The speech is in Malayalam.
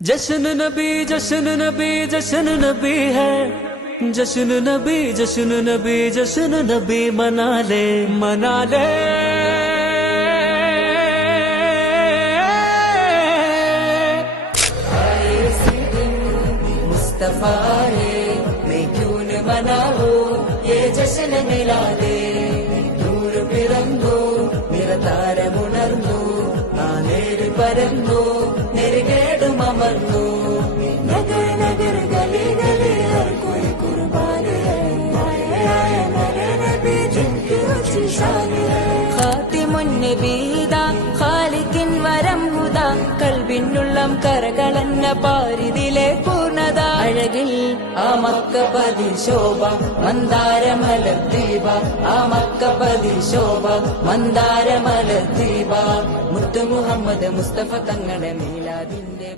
जश्न नबी जश्न नबी जश्न नबी है, जश्न नबी जश्न नबी जश्न नबी मना ले मना ले। आए इस दिन मुस्तफा है, मैं क्यों न मनाऊं ये जश्न मिला दे। നൂർ പിറന്നു നിറതാരമുണർന്നു, നാനേര് പരന്നു നെരുകേടും അമർന്നു। നഗർ നഗർ ഗലി ഗലി ഹർ കോയി കുർബാൻ ഹൈ, ആയ മേരെ നബി ജിൻകി ऊंची शान है। ഖാതിമുൻ നബീദാ ഖാലിഖിൻ വരം ഹുദാ, കൽബിനുള്ളം കരകളന്ന പാരിതിലെ പൂർണ്ണത। അഴകിൽ ആ മക്കപതി ശോഭ മന്ദാരമലർ ദീപ, ആ മക്കപതി ശോഭ മന്ദാരമലർ ദീപ। മുത്തു മുഹമ്മദ് മുസ്തഫ തങ്ങളുടെ മീലാദിന്റെ